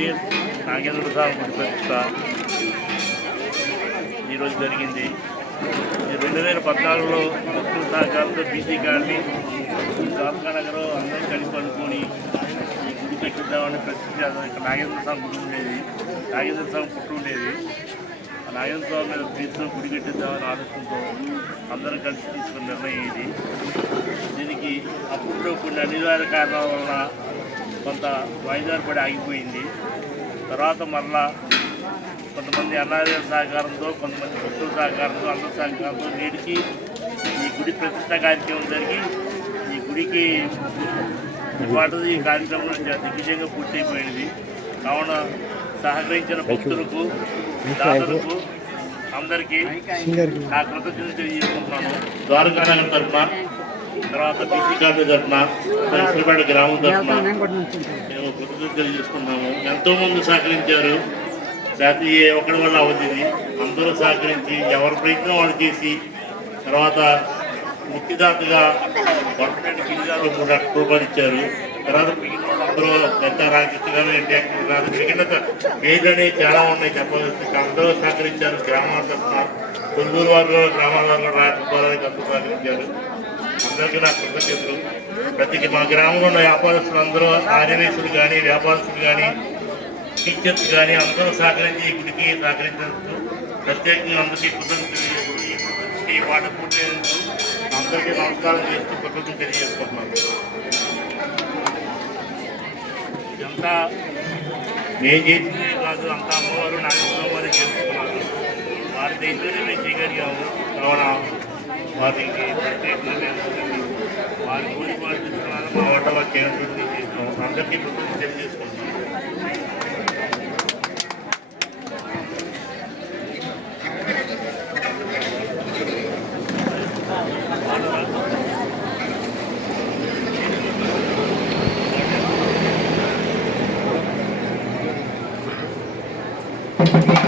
శ్రీ నాగేంద్ర స్వామి గుడి ప్రతిష్ట ఈరోజు జరిగింది. 2014లో భక్తుల సహకారంతో బీసీ కాలనీ ద్వారకానగర్ అందరూ కలిసి అనుకొని ఈ గుడి కట్టిద్దామని ప్రతిష్ట. ఇక్కడ నాగేంద్ర స్వామి గుడి ఉండేది, నాగేంద్ర స్వామి పుట్టు ఉండేది. ఆ నాగేంద్ర స్వామి మీద ప్రీతితో గుడి కట్టిద్దామని ఆలోచనతో అందరం కలిసి తీసుకున్న నిర్ణయం ఇది. దీనికి అప్పుడు కొన్ని అనివార్య కారణాల వలన కొంత వాయిదాలు పడి ఆగిపోయింది. తర్వాత మరలా కొంతమంది అనాథల సహకారంతో, కొంతమంది భక్తుల సహకారంతో, అందరి సహకారంతో నేటికి ఈ గుడి ప్రతిష్ట కార్యక్రమం జరిగి ఈ గుడికి పాటు ఈ కార్యక్రమం దిగ్విజయంగా పూర్తయిపోయింది. కావున సహకరించిన భక్తులకు, దాతలకు అందరికీ నా కృతజ్ఞతలు తెలియజేసుకుంటున్నాను. ద్వారకానగర్ తరఫున, తర్వాత బీసీ కాలనీ తరఫున, ఇసులపేట గ్రామం తరఫున మేము కృతజ్ఞతలు తెలియజేసుకుంటున్నాము. ఎంతోమంది సహకరించారు. లేకపోతే ఏ ఒక్కడి వల్ల అవుతుంది. అందరూ సహకరించి ఎవరి ప్రయత్నం వాళ్ళు చేసి, తర్వాత ముఖ్యదాతగా గవర్నమెంట్ గిరిజాలు 3 లక్షల రూపాయలు ఇచ్చారు. తర్వాత మిగిలిన వాళ్ళందరూ పెద్ద రాజకృష్ణ గారు, ఎన్టీఆర్ గారు, మిగిలిన పేర్లు అనేవి చాలా ఉన్నాయి చెప్పాల్సి. అందరూ సహకరించారు. గ్రామాల తరఫున తొల్లూరు వారు, గ్రామాల వారు రాజకీయాలకు అందరూ సహకరించారు. అందరికీ నా కృతజ్ఞతలు. మా గ్రామంలో ఉన్న వ్యాపారస్తులు అందరూ, ఆర్యవేసులు కానీ, వ్యాపారస్తులు కానీ, టీచర్స్ కానీ అందరూ సహకరించి ఈ గుడికి సహకరించినందుకు ప్రత్యేకంగా అందరికీ కృతజ్ఞతలు తెలియజేస్తూ, ఈ పాట పూర్తయినందుకు అందరికీ నమస్కారం చేస్తూ కృతజ్ఞతలు తెలియజేసుకుంటున్నాను. ఇదంతా నేను చేసినదే కాదు, అంతా అమ్మవారు నాగేశ్వరవారు చేసుకున్నారు. వారి దగ్గరనే మేము చేయగలిగాము. కావున వారికి ప్రత్యేకంగా వారి కూలి వారు తీసుకున్నారు. మా వంట వారు చేయడం చేస్తున్నాం. అందరికీ కృతజ్ఞతలు తెలియజేసుకుంటున్నాం. Thank you.